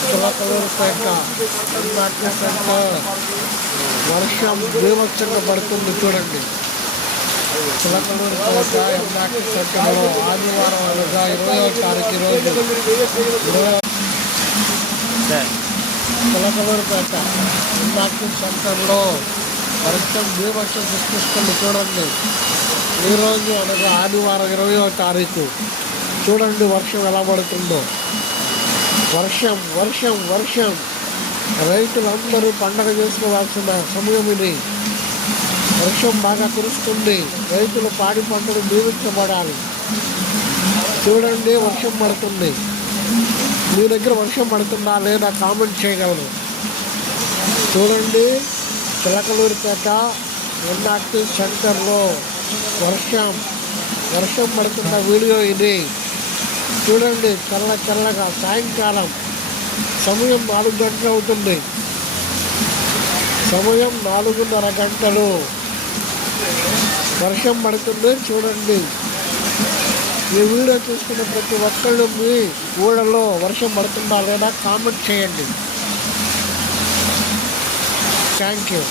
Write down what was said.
చిలకలూరుపేట నాట్య సెంటర్ వర్షం బీభత్సంగా పడుతుంది చూడండి. చిలకలూరుపేట నాట్య సెంటర్లో ఆదివారం అనగా 20వ తారీఖు రోజు చిలకలూరుపేట నాట్య సెంటర్లో వర్షం బీభత్సం సృష్టిస్తుంది చూడండి. ఈరోజు అనగా ఆదివారం 20వ తారీఖు చూడండి వర్షం ఎలా పడుతుందో. వర్షం వర్షం వర్షం రైతులందరూ పండగ చేసుకోవాల్సిన సమయం ఇది. వర్షం బాగా కురుస్తుంది. రైతులు పాడి పంటలు దీవించబడాలి. చూడండి వర్షం పడుతుంది. మీ దగ్గర వర్షం పడుతుందా లేదా కామెంట్ చేయగలరు. చూడండి చిలకలూరుపేట ఎన్ఆర్టీ సెంటర్లో వర్షం పడుతున్న వీడియో ఇది. చూడండి చల్లగా సాయంకాలం సమయం 4 గంటలు అవుతుంది. సమయం 4:30 గంటలు వర్షం పడుతుంది. చూడండి ఈ వీడియో చూసుకున్న ప్రతి ఒక్కళ్ళు మీ ఊళ్ళలో వర్షం పడుతుందా లేదా కామెంట్ చేయండి. Thank you.